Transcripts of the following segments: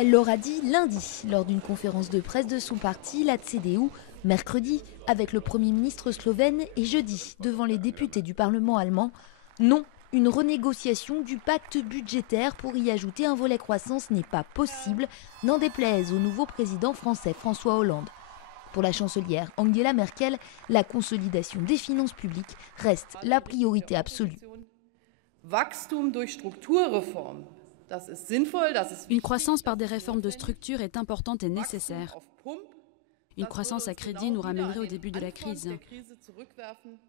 Elle l'aura dit lundi lors d'une conférence de presse de son parti, la CDU, mercredi avec le Premier ministre slovène et jeudi devant les députés du Parlement allemand. Non, une renégociation du pacte budgétaire pour y ajouter un volet croissance n'est pas possible, n'en déplaise au nouveau président français François Hollande. Pour la chancelière Angela Merkel, la consolidation des finances publiques reste la priorité absolue. Une croissance par des réformes de structure est importante et nécessaire. Une croissance à crédit nous ramènerait au début de la crise.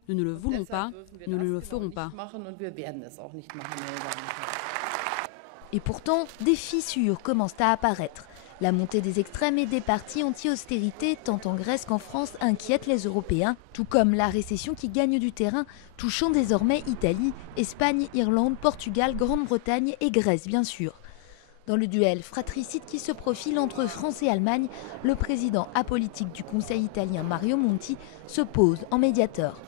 Nous ne le voulons pas, nous ne le ferons pas. Et pourtant, des fissures commencent à apparaître. La montée des extrêmes et des partis anti-austérité, tant en Grèce qu'en France, inquiète les Européens, tout comme la récession qui gagne du terrain, touchant désormais Italie, Espagne, Irlande, Portugal, Grande-Bretagne et Grèce bien sûr. Dans le duel fratricide qui se profile entre France et Allemagne, le président apolitique du Conseil italien Mario Monti se pose en médiateur.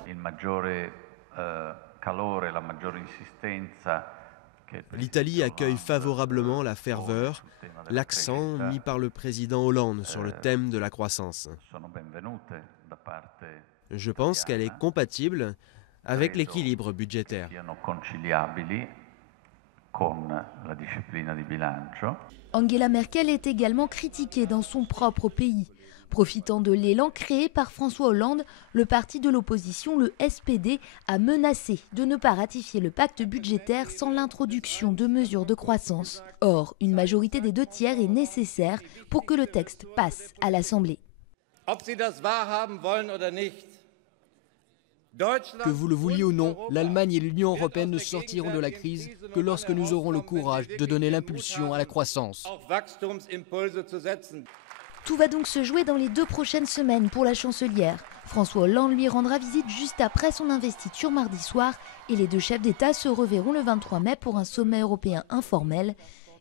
L'Italie accueille favorablement la ferveur, l'accent mis par le président Hollande sur le thème de la croissance. Je pense qu'elle est compatible avec l'équilibre budgétaire. Angela Merkel est également critiquée dans son propre pays. Profitant de l'élan créé par François Hollande, le parti de l'opposition, le SPD, a menacé de ne pas ratifier le pacte budgétaire sans l'introduction de mesures de croissance. Or, une majorité des 2/3 est nécessaire pour que le texte passe à l'Assemblée. Que vous le vouliez ou non, l'Allemagne et l'Union européenne ne sortiront de la crise que lorsque nous aurons le courage de donner l'impulsion à la croissance. Tout va donc se jouer dans les 2 prochaines semaines pour la chancelière. François Hollande lui rendra visite juste après son investiture mardi soir et les 2 chefs d'État se reverront le 23 mai pour un sommet européen informel.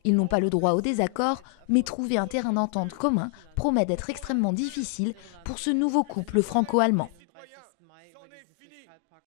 Ils n'ont pas le droit au désaccord, mais trouver un terrain d'entente commun promet d'être extrêmement difficile pour ce nouveau couple franco-allemand.